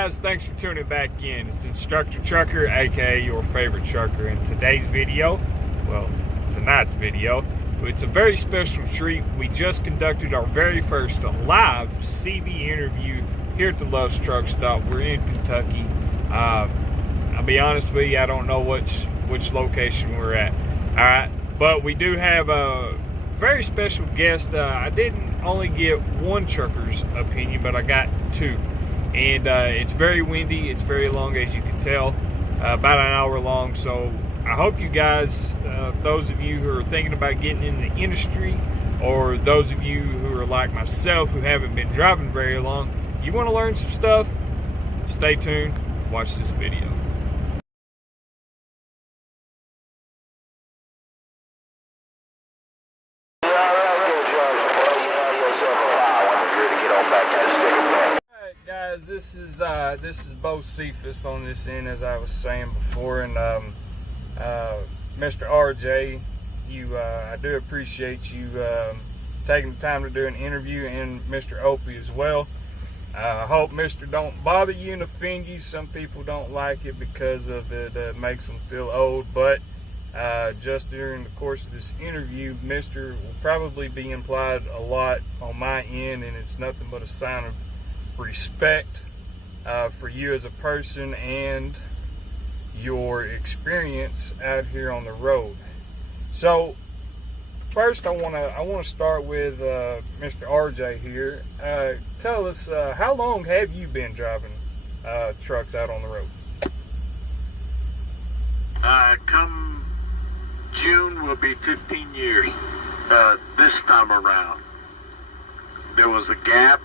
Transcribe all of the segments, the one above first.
Guys, thanks for tuning back in. It's Instructor Trucker, aka your favorite trucker. In today's video, well, tonight's video, it's a very special treat. We just conducted our very first live CV interview here at the Love's Truck Stop. We're in Kentucky. I'll be honest with you, I don't know which location we're at. All right, but we do have a very special guest. I didn't only get one trucker's opinion, but I got two. And it's very windy, it's very long, as you can tell, about an hour long. So I hope you guys, those of you who are thinking about getting in the industry, or those of you who are like myself who haven't been driving very long, you want to learn some stuff, stay tuned, watch this video. Guys, this is Bo Cephas on this end, as I was saying before, and Mr. RJ, I do appreciate you taking the time to do an interview, and Mr. Opie as well. I hope Mr. don't bother you and offend you. Some people don't like it because of it makes them feel old, but just during the course of this interview, Mr. will probably be implied a lot on my end, and it's nothing but a sign of respect for you as a person and your experience out here on the road. So first, I want to start with Mr. RJ here. Tell us, how long have you been driving trucks out on the road? Come June will be 15 years. This time around, there was a gap.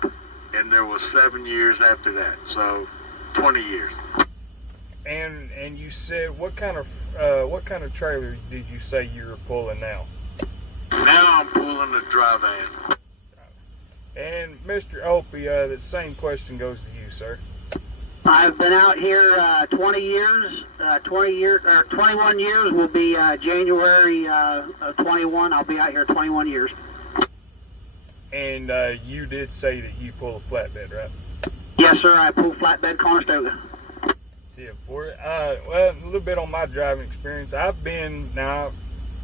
And there was 7 years after that, so 20 years. And you said what kind of trailer did you say you were pulling now? Now I'm pulling a dry van. And Mr. Opie, that same question goes to you, sir. I've been out here 20 years. 21 years will be January of 21. I'll be out here 21 years. And you did say that you pull a flatbed, right? Yes, sir. I pull flatbed Conestoga. Yeah, well, a little bit on my driving experience. I've been, now,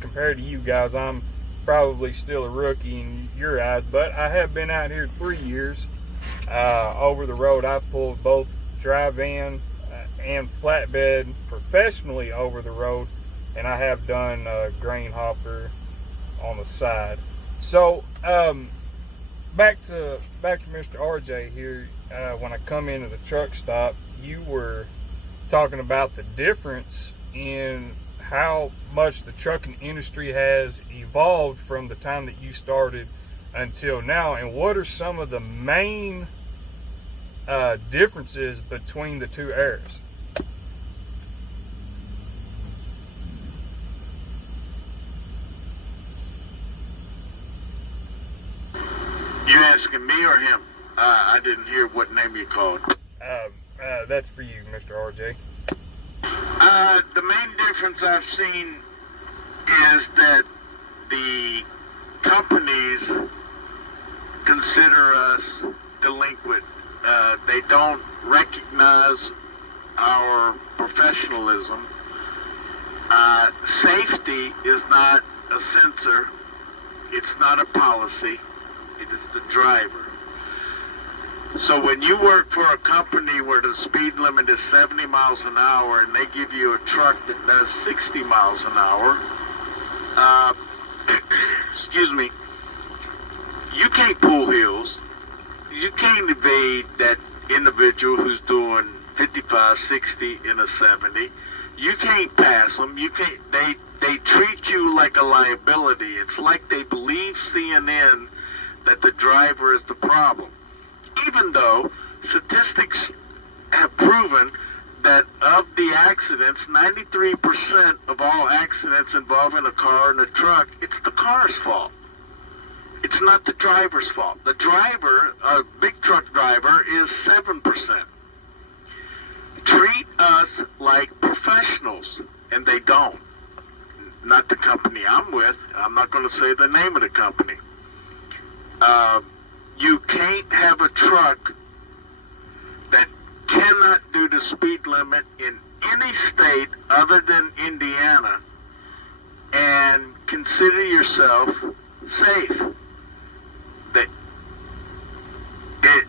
compared to you guys, I'm probably still a rookie in your eyes, but I have been out here 3 years over the road. I've pulled both dry van and flatbed professionally over the road, and I have done grain hopper on the side. So, back to Mr. RJ here. When I come into the truck stop, you were talking about the difference in how much the trucking industry has evolved from the time that you started until now, and what are some of the main differences between the two eras? You asking me or him? I didn't hear what name you called. That's for you, Mr. RJ. The main difference I've seen is that the companies consider us delinquent. They don't recognize our professionalism. Safety is not a censor. It's not a policy. It is the driver. So when you work for a company where the speed limit is 70 miles an hour and they give you a truck that does 60 miles an hour, excuse me, you can't pull hills. You can't evade that individual who's doing 55, 60 in a 70. You can't pass them. You can't. They treat you like a liability. It's like they believe CNN that the driver is the problem. Even though statistics have proven that of the accidents, 93% of all accidents involving a car and a truck, it's the car's fault. It's not the driver's fault. The driver, a big truck driver, is 7%. Treat us like professionals, and they don't. Not the company I'm with. I'm not going to say the name of the company. You can't have a truck that cannot do the speed limit in any state other than Indiana and consider yourself safe. That it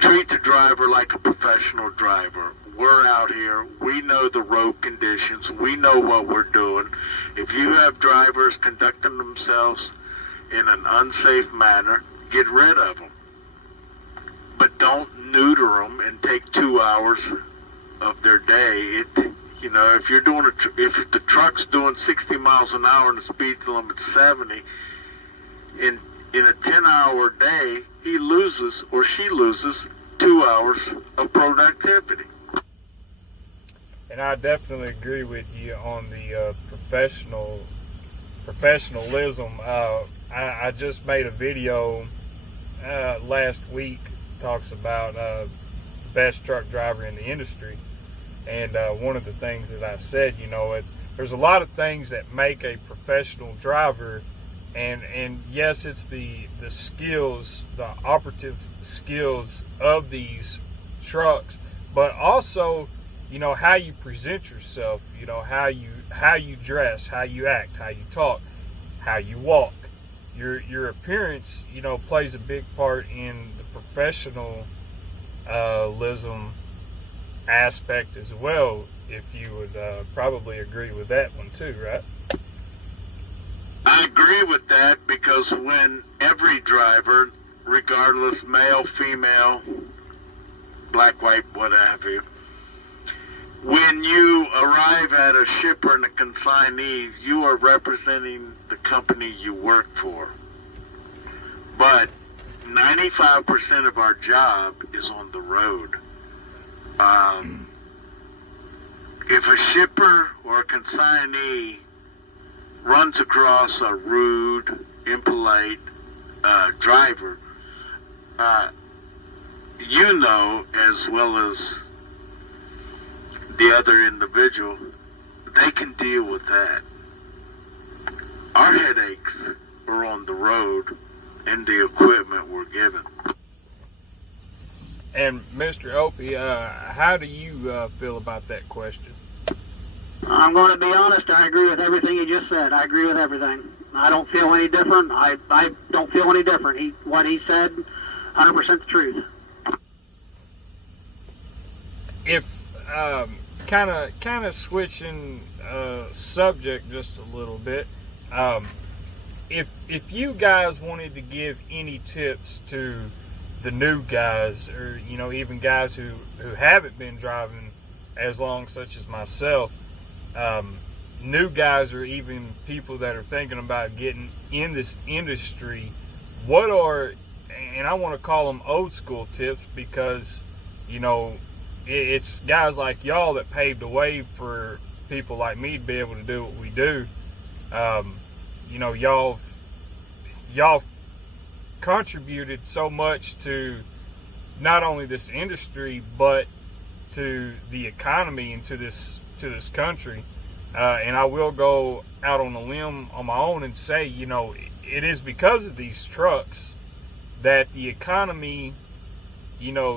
treat the driver like a professional driver. We're out here. We know the road conditions. We know what we're doing. If you have drivers conducting themselves in an unsafe manner, get rid of them. But don't neuter them and take 2 hours of their day. If you're doing if the truck's doing 60 miles an hour and the speed limit's 70, in a 10-hour day, he loses or she loses 2 hours of productivity. And I definitely agree with you on the professionalism. I just made a video last week, talks about best truck driver in the industry, and one of the things that I said, there's a lot of things that make a professional driver, and yes, it's the skills, the operative skills of these trucks, but also how you present yourself, how you dress, how you act, how you talk, how you walk. Your appearance, plays a big part in the professionalism aspect as well, if you would probably agree with that one too, right? I agree with that, because when every driver, regardless, male, female, black, white, what have you, when you arrive at a shipper and a consignee, you are representing the company you work for. But 95% of our job is on the road. If a shipper or a consignee runs across a rude, impolite driver, as well as the other individual, they can deal with that. Our headaches are on the road and the equipment we're given. And Mr. Opie, how do you feel about that question? I'm going to be honest. I agree with everything he just said. I agree with everything. I don't feel any different. I don't feel any different. What he said, 100% the truth. If kind of switching subject just a little bit, if you guys wanted to give any tips to the new guys, or even guys who haven't been driving as long, such as myself, new guys or even people that are thinking about getting in this industry, what are, and I want to call them old school tips, because it's guys like y'all that paved the way for people like me to be able to do what we do. Y'all contributed so much to not only this industry, but to the economy and to this country. And I will go out on a limb on my own and say, it is because of these trucks that the economy,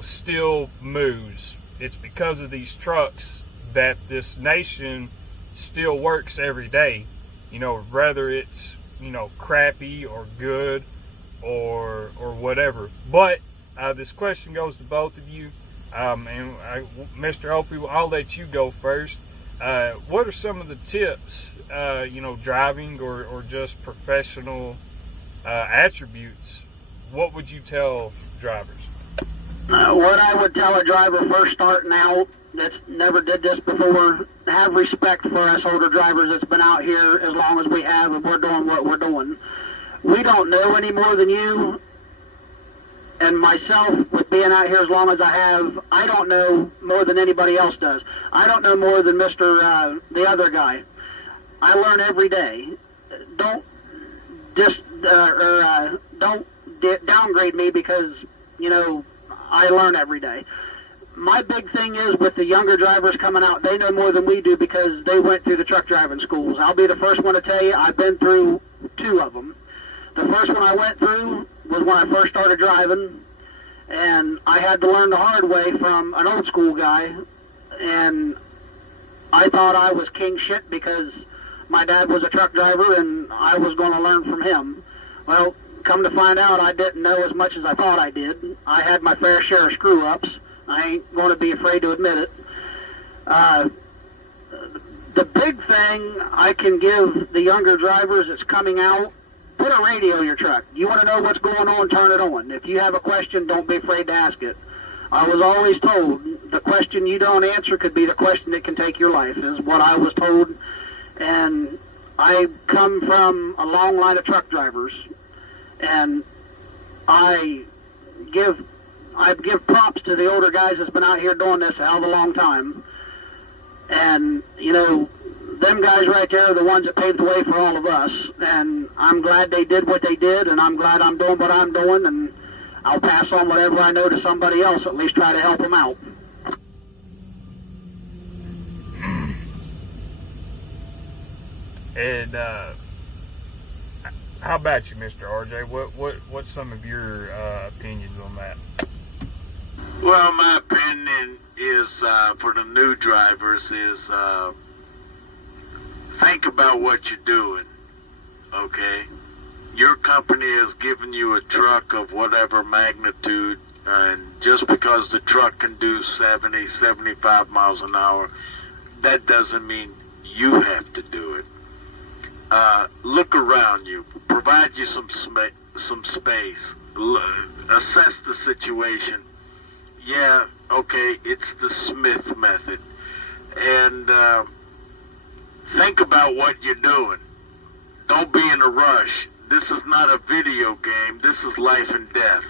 still moves. It's because of these trucks that this nation still works every day, whether it's, crappy or good or whatever. But this question goes to both of you. Mr. Opie, I'll let you go first. What are some of the tips, driving or just professional attributes? What would you tell drivers? What I would tell a driver first starting out that's never did this before, have respect for us older drivers that's been out here as long as we have, and we're doing what we're doing. We don't know any more than you, and myself, with being out here as long as I have, I don't know more than anybody else does. I don't know more than the other guy. I learn every day. Don't downgrade me because, I learn every day. My big thing is with the younger drivers coming out, they know more than we do because they went through the truck driving schools. I'll be the first one to tell you, I've been through 2 of them. The first one I went through was when I first started driving, And I had to learn the hard way from an old school guy, and I thought I was king shit because my dad was a truck driver and I was going to learn from him. Well, come to find out, I didn't know as much as I thought I did. I had my fair share of screw-ups. I ain't going to be afraid to admit it. The big thing I can give the younger drivers that's coming out, put a radio in your truck. You want to know what's going on, turn it on. If you have a question, don't be afraid to ask it. I was always told the question you don't answer could be the question that can take your life, is what I was told. And I come from a long line of truck drivers, and I give props to the older guys that's been out here doing this a hell of a long time. And, you know, them guys right there are the ones that paved the way for all of us. And I'm glad they did what they did, and I'm glad I'm doing what I'm doing, and I'll pass on whatever I know to somebody else, at least try to help them out. And how about you, Mr. RJ? What's some of your opinions on that? Well, my opinion is for the new drivers is think about what you're doing, okay? Your company has given you a truck of whatever magnitude, and just because the truck can do 70, 75 miles an hour, that doesn't mean you have to do it. Look around you. Provide you some space. Assess the situation. Yeah, okay, it's the Smith method. And think about what you're doing. Don't be in a rush. This is not a video game. This is life and death.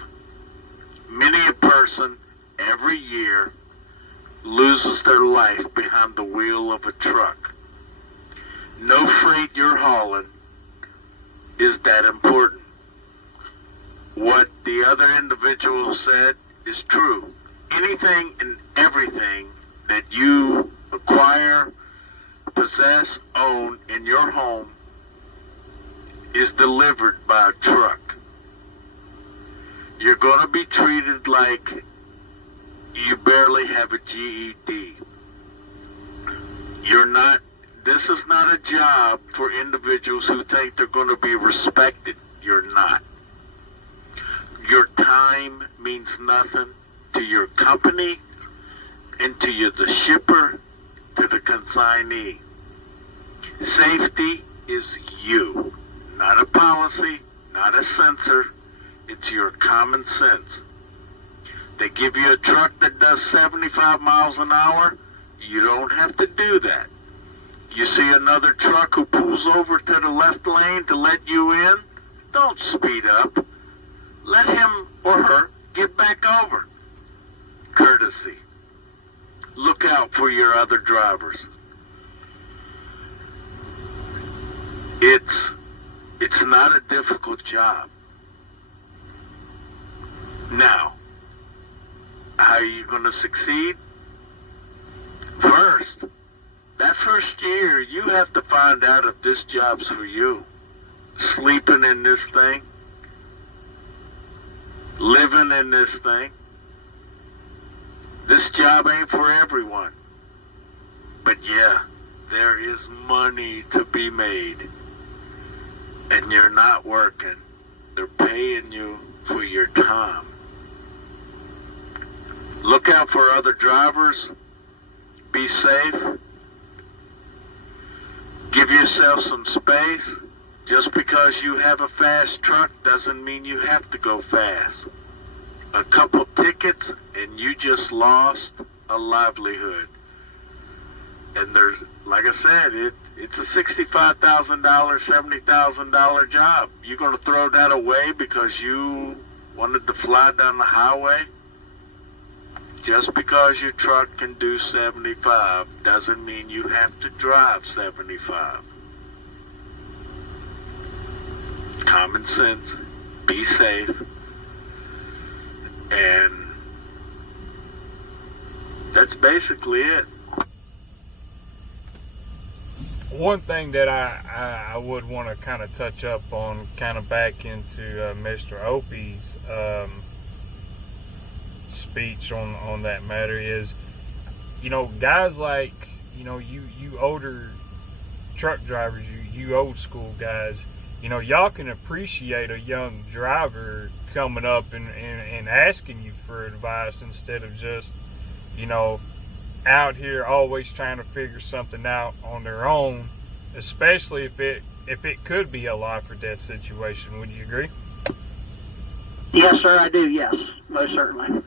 Many a person every year loses their life behind the wheel of a truck. No freight you're hauling is that important. What the other individual said is true. Anything and everything that you acquire, possess, own in your home is delivered by a truck. You're going to be treated like you barely have a GED. This is not a job for individuals who think they're going to be respected. You're not. Your time means nothing to your company and to you, the shipper, to the consignee. Safety is you, not a policy, not a censor. It's your common sense. They give you a truck that does 75 miles an hour, you don't have to do that. You see another truck who pulls over to the left lane to let you in, don't speed up. Let him or her get back over. Courtesy. Look out for your other drivers. It's not a difficult job. Now, how are you going to succeed? That first year, you have to find out if this job's for you. Sleeping in this thing, living in this thing. This job ain't for everyone. But yeah, there is money to be made. And you're not working. They're paying you for your time. Look out for other drivers. Be safe. Give yourself some space. Just because you have a fast truck doesn't mean you have to go fast. A couple tickets and you just lost a livelihood. And there's, like I said, it's a $65,000, $70,000 job. You're going to throw that away because you wanted to fly down the highway? Just because your truck can do 75 doesn't mean you have to drive 75. Common sense, be safe, and that's basically it. One thing that I would want to kind of touch up on, kind of back into Mr. Opie's, speech on that matter is, guys like, you older truck drivers, you old school guys, y'all can appreciate a young driver coming up and asking you for advice instead of just, out here always trying to figure something out on their own, especially if it could be a life or death situation. Would you agree? Yes, sir, I do. Yes, most certainly.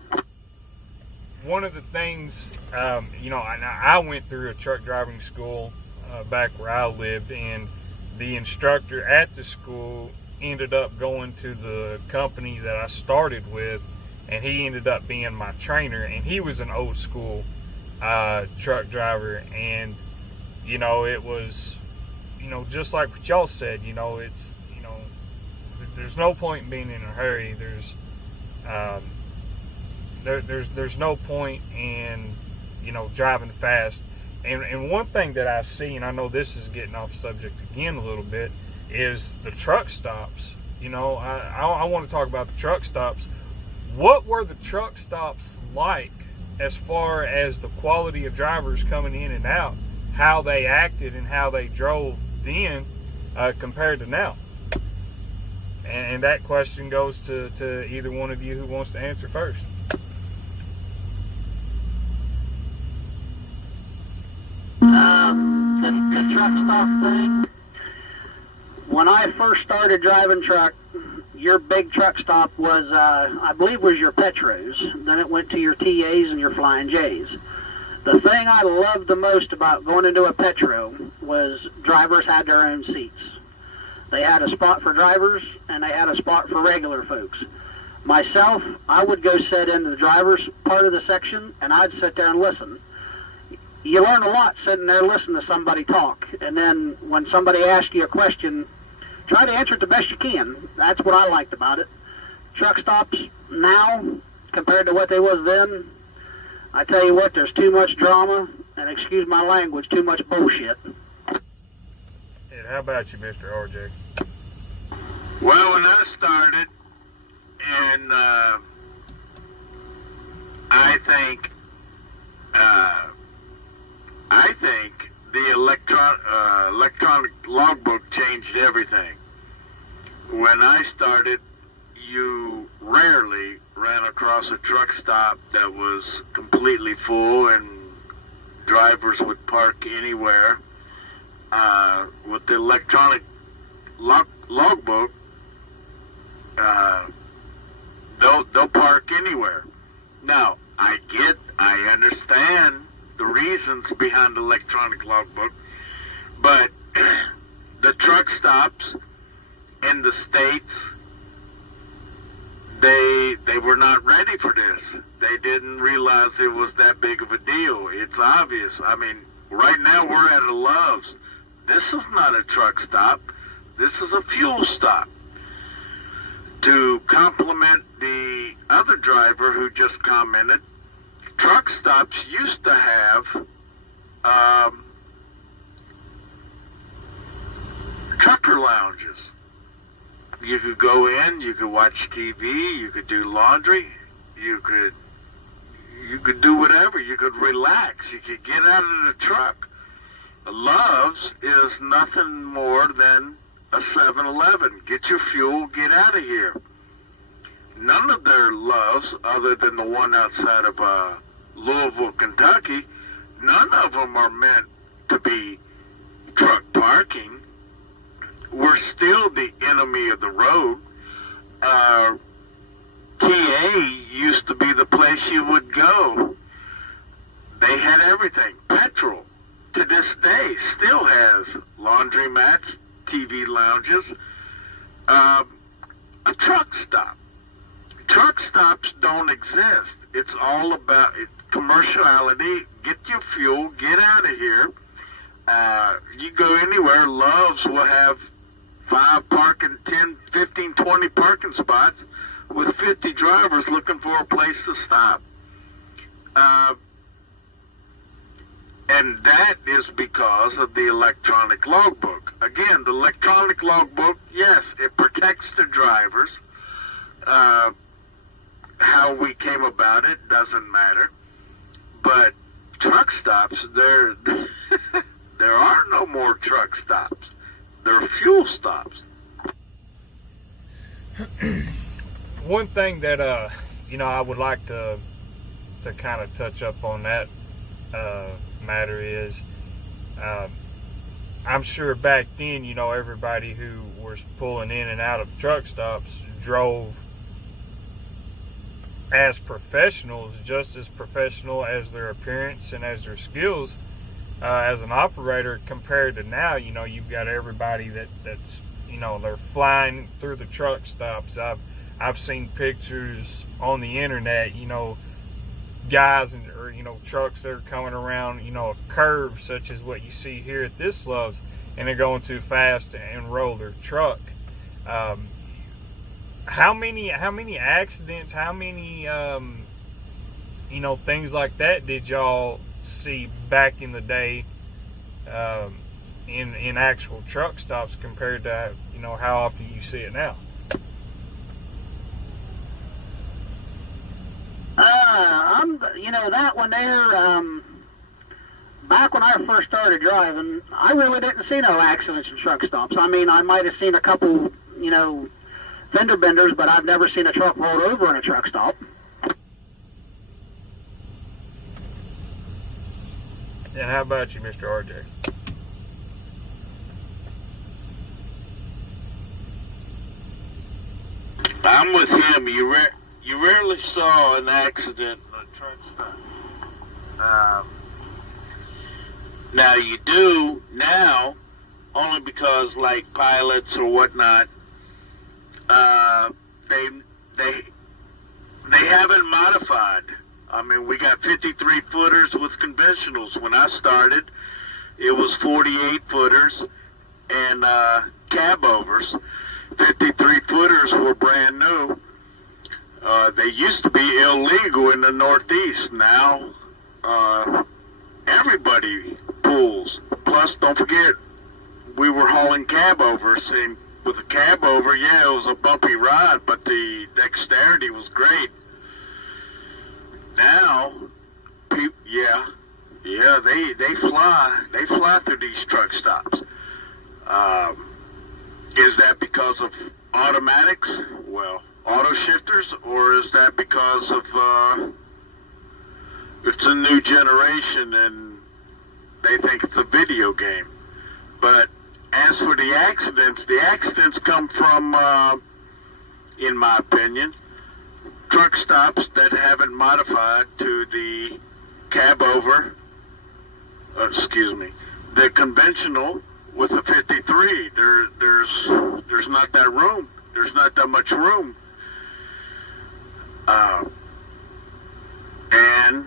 One of the things, I went through a truck driving school back where I lived, and the instructor at the school ended up going to the company that I started with, and he ended up being my trainer, and he was an old school truck driver. And it was just like what y'all said, it's there's no point in being in a hurry. There's no point in driving fast. And one thing that I see, and I know this is getting off subject again a little bit, is the truck stops. I want to talk about the truck stops. What were the truck stops like as far as the quality of drivers coming in and out, how they acted and how they drove then compared to now? And that question goes to either one of you who wants to answer first. The truck stop thing. When I first started driving truck, your big truck stop was, I believe, was your Petros. Then it went to your TAs and your Flying J's. The thing I loved the most about going into a Petro was drivers had their own seats. They had a spot for drivers, and they had a spot for regular folks. Myself, I would go sit in the driver's part of the section, and I'd sit there and listen. You learn a lot sitting there listening to somebody talk. And then when somebody asks you a question, try to answer it the best you can. That's what I liked about it. Truck stops now, compared to what they was then, I tell you what, there's too much drama, and excuse my language, too much bullshit. And how about you, Mr. RJ? Well, when I started, and I think the electronic logbook changed everything. When I started, you rarely ran across a truck stop that was completely full and drivers would park anywhere. With the electronic logbook, they'll park anywhere. Now, I understand the reasons behind the electronic logbook, but the truck stops in the States, they were not ready for this. They didn't realize it was that big of a deal. It's obvious. I mean, right now we're at a Love's. This is not a truck stop. This is a fuel stop. To compliment the other driver who just commented, truck stops used to have trucker lounges. You could go in, you could watch TV, you could do laundry, you could do whatever. You could relax. You could get out of the truck. Love's is nothing more than a 7-Eleven. Get your fuel, get out of here. None of their Loves, other than the one outside of Louisville, Kentucky, none of them are meant to be truck parking. We're still the enemy of the road. TA used to be the place you would go. They had everything. Petrol, to this day, still has laundromats, TV lounges, a truck stop. Truck stops don't exist. It's all about commerciality. Get your fuel, get out of here. You go anywhere, Love's will have 5 parking, 10, 15, 20 parking spots with 50 drivers looking for a place to stop. And that is because of the electronic logbook. Again, the electronic logbook, yes, it protects the drivers. how we came about it doesn't matter. But truck stops, there are no more truck stops. There are fuel stops. One thing that I would like to kind of touch up on that matter is, I'm sure back then, everybody who was pulling in and out of truck stops drove as professionals, just as professional as their appearance and as their skills as an operator, compared to now. You've got everybody that's they're flying through the truck stops. I've seen pictures on the internet, guys or trucks that are coming around a curve such as what you see here at this Love's, and they're going too fast and roll their truck. How many accidents, how many things like that did y'all see back in the day in actual truck stops compared to how often you see it now? That one there, back when I first started driving, I really didn't see no accidents in truck stops. I mean, I might have seen a couple, fender benders, but I've never seen a truck rolled over in a truck stop. And how about you, Mr. RJ? I'm with him. You rarely saw an accident in a truck stop. Now you do now, only because like pilots or whatnot, they haven't modified. I mean, we got 53 footers with conventionals. When I started, it was 48 footers and cab overs. 53 footers were brand new. They used to be illegal in the Northeast. Now, everybody pulls. Plus, don't forget, we were hauling cab overs. And with a cab over, yeah, it was a bumpy ride, but the dexterity was great. Now, they fly. They fly through these truck stops. Is that because of automatics? Well, auto shifters, or is that because of it's a new generation and they think it's a video game? But as for the accidents come from, in my opinion, truck stops that haven't modified to the cab over, the conventional with the 53. There's not that room. There's not that much room. And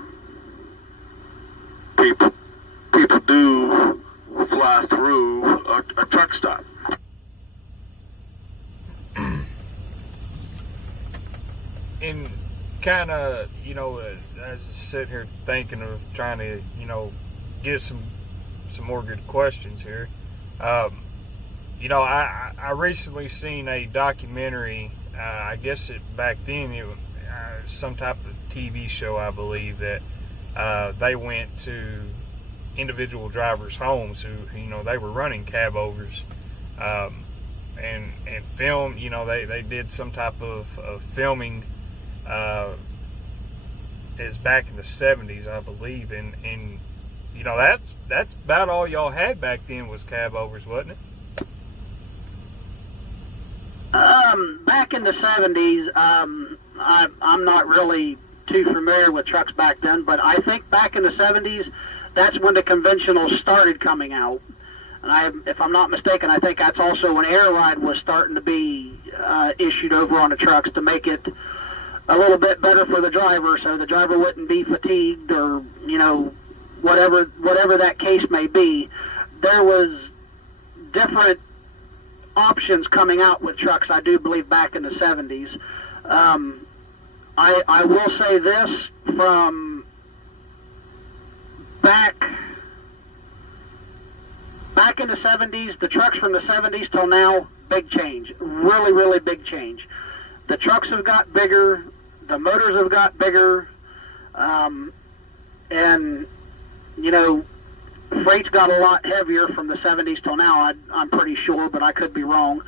people do fly through a truck stop. And kind of, as I sit here thinking of trying to, get some more good questions here. I recently seen a documentary. I guess back then it was some type of TV show, I believe, that they went to individual drivers' homes who, they were running cab overs, and film. They did some type of filming. Is back in the 70s, I believe, and that's about all y'all had back then was cab overs, wasn't it? Back in the 70s, I'm not really too familiar with trucks back then, but I think back in the 70s, that's when the conventionals started coming out. And if I'm not mistaken, I think that's also when air ride was starting to be issued over on the trucks to make it a little bit better for the driver, so the driver wouldn't be fatigued or, whatever that case may be. There was different options coming out with trucks, I do believe, back in the 70s. I will say this, from back in the 70s, the trucks from the 70s till now, big change. Really, really big change. The trucks have got bigger. the motors have got bigger, and you know, freight's got a lot heavier from the 70s till now. I'm pretty sure, but I could be wrong.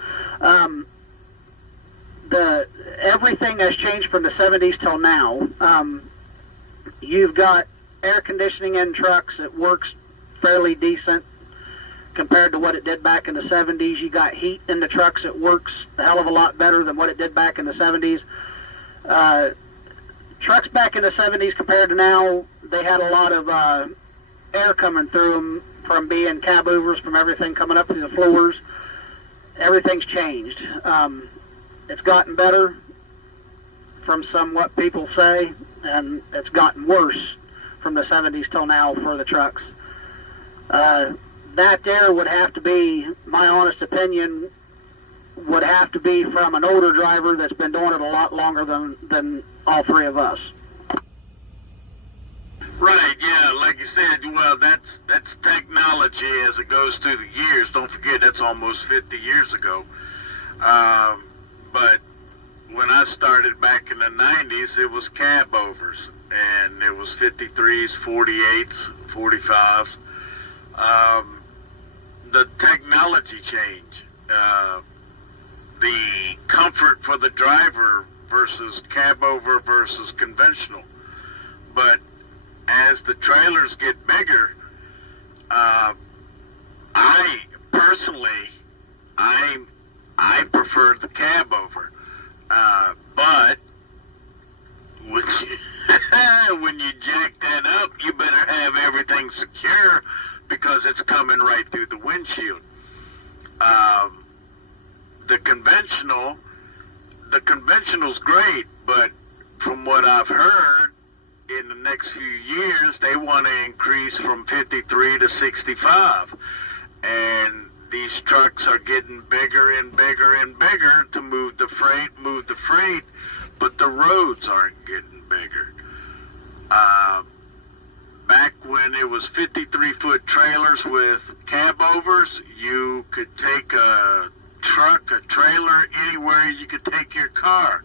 Everything has changed from the 70s till now. You've got air conditioning in trucks. It works fairly decent compared to what it did back in the 70s. You got heat in the trucks. It works a hell of a lot better than what it did back in the 70s. Trucks back in the 70s compared to now, they had a lot of air coming through them from being cab overs, from everything coming up through the floors. Everything's changed. It's gotten better from what people say, and it's gotten worse from the 70s till now for the trucks. That there would have to be, my honest opinion, would have to be from an older driver that's been doing it a lot longer than all three of us. Right, yeah, like you said, well, that's technology as it goes through the years. Don't forget, that's almost 50 years ago. But when I started back in the 90s, it was cab overs, and it was 53s, 48s, 45s. The technology change, the comfort for the driver versus cab over versus conventional. But as the trailers get bigger, I personally, I prefer the cab over. But when you jack that up, you better have everything secure because it's coming right through the windshield. The conventional's great, but from what I've heard, in the next few years, they want to increase from 53 to 65. And these trucks are getting bigger and bigger and bigger to move the freight, but the roads aren't getting bigger. Back when it was 53-foot trailers with cab overs, you could take a truck, a trailer, anywhere you could take your car.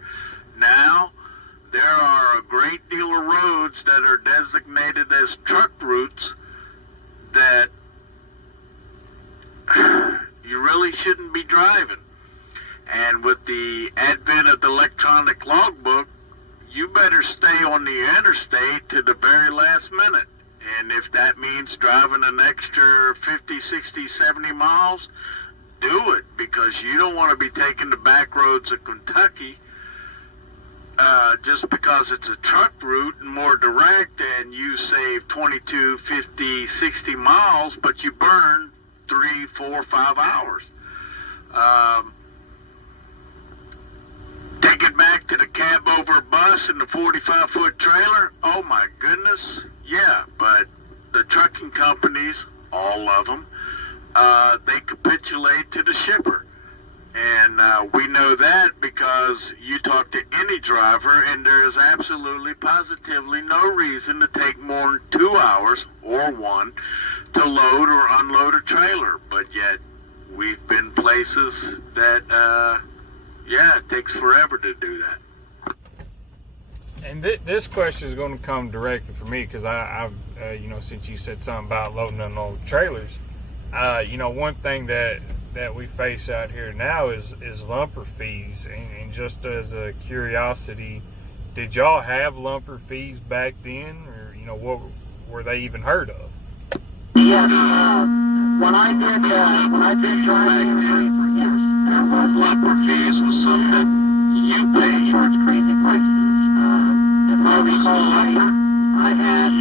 Now, there are a great deal of roads that are designated as truck routes that you really shouldn't be driving. And with the advent of the electronic logbook, you better stay on the interstate to the very last minute. And if that means driving an extra 50, 60, 70 miles, do it, because you don't want to be taking the back roads of Kentucky just because it's a truck route and more direct, and you save 22, 50, 60 miles, but you burn 3, 4, 5 hours. Take it back to the cab over bus and the 45-foot trailer. Oh my goodness, yeah, but the trucking companies, all of them, they capitulate to the shipper. And we know that because you talk to any driver, and there is absolutely, positively no reason to take more than 2 hours or one to load or unload a trailer. But yet, we've been places that, it takes forever to do that. And this question is going to come directly from me because I've since you said something about loading and unloading trailers, one thing that we face out here now is lumper fees. And just as a curiosity, did y'all have lumper fees back then, or what were they even heard of? Yes, when I did driving for years, there was lumper fees was something that you pay. Charge crazy prices. If I recall, I had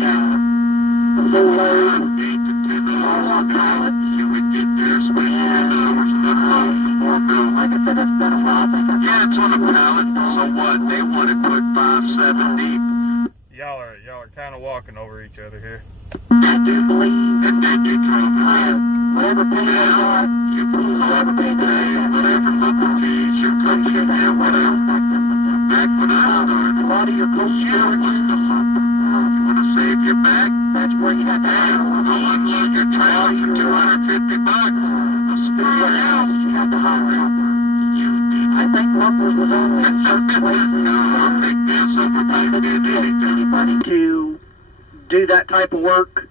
the full load, 8 to 10 hours on pallets. You would get there, spend 10 hours in the road before bill. Like I said, it's been a while. Yeah, it's on a pallet. So what? They want to put 5, 7 deep. Y'all are kind of walking over each other here. I do believe that they do try whatever pay they got, you pull whatever pay they got, whatever local fees, your coach in there, whatever. Back when I started, a lot of your coach was the lumper. You want to save your back? That's where you have to have. I'll unload your trailer for $250. A spare house, you have to hire out. I think lumpers was only in certain places to do that type of work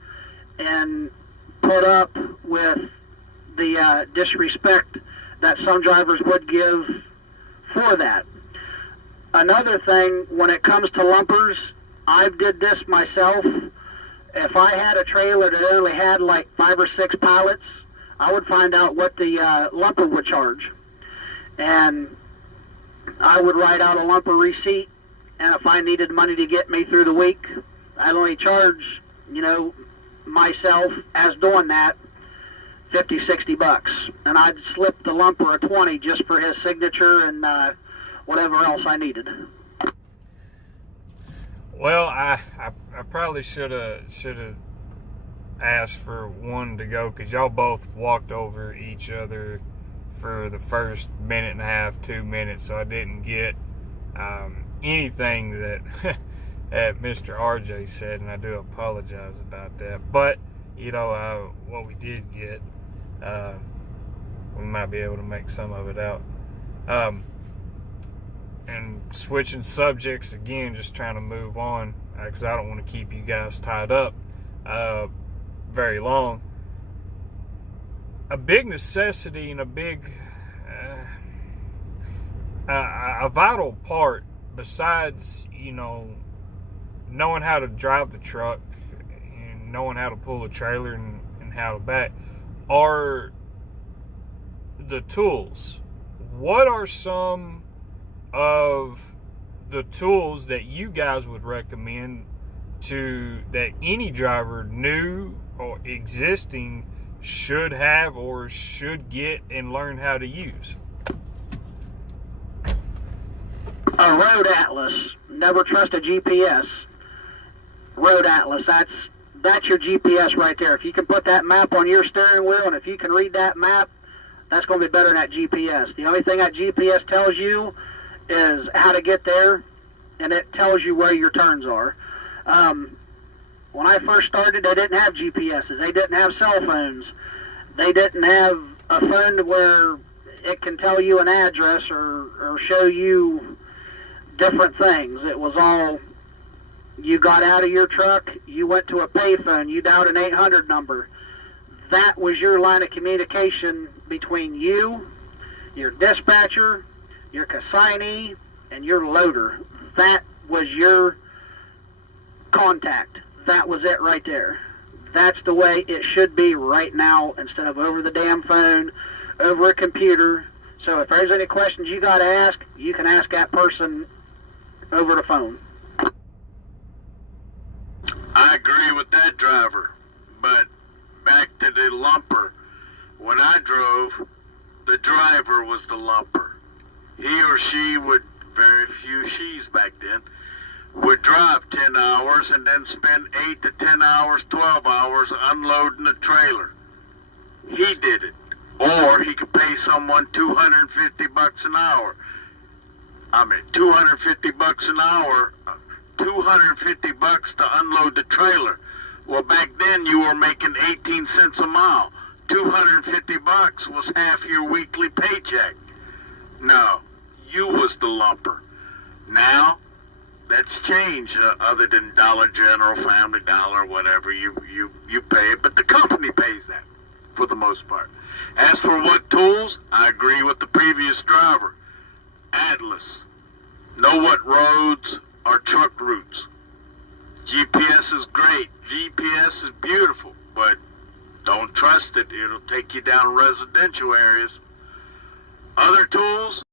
and put up with the disrespect that some drivers would give for that. Another thing, when it comes to lumpers, I did this myself. If I had a trailer that only had like 5 or 6 pallets, I would find out what the lumper would charge. And I would write out a lumper receipt, and if I needed money to get me through the week, I'd only charge, myself as doing that, $50-$60, and I'd slip the lumper a 20 just for his signature and whatever else I needed. Well, I probably should have asked for one to go, because y'all both walked over each other for the first minute and a half, 2 minutes, so I didn't get anything that that Mr. RJ said, and I do apologize about that. But what we did get, we might be able to make some of it out. And switching subjects again, just trying to move on, because I don't want to keep you guys tied up very long. A big necessity and a big a vital part, besides knowing how to drive the truck and knowing how to pull a trailer and how to back, are the tools. What are some of the tools that you guys would recommend that any driver, new or existing, should have or should get and learn how to use? A road atlas. Never trust a GPS. Road atlas. That's your GPS right there. If you can put that map on your steering wheel, and if you can read that map, that's going to be better than that GPS. The only thing that GPS tells you is how to get there, and it tells you where your turns are. When I first started, they didn't have GPSs. They didn't have cell phones. They didn't have a phone where it can tell you an address or show you different things. It was all, you got out of your truck, you went to a payphone, you dialed an 800 number. That was your line of communication between you, your dispatcher, your consignee, and your loader. That was your contact. That was it right there. That's the way it should be right now, instead of over the damn phone, over a computer. So if there's any questions you got to ask, you can ask that person over the phone. I agree with that driver, but back to the lumper. When I drove, the driver was the lumper. He or she would, very few she's back then, would drive 10 hours and then spend 8 to 10 hours, 12 hours unloading the trailer. He did it. Or he could pay someone $250 an hour. I mean, $250 an hour, $250 to unload the trailer. Well, back then you were making 18 cents a mile. $250 was half your weekly paycheck. No, you was the lumper. Now, that's changed, other than Dollar General, Family Dollar, whatever, you pay it, but the company pays that for the most part. As for what tools, I agree with the previous driver. Atlas. Know what roads are truck routes. GPS is great. GPS is beautiful, but don't trust it. It'll take you down residential areas. Other tools,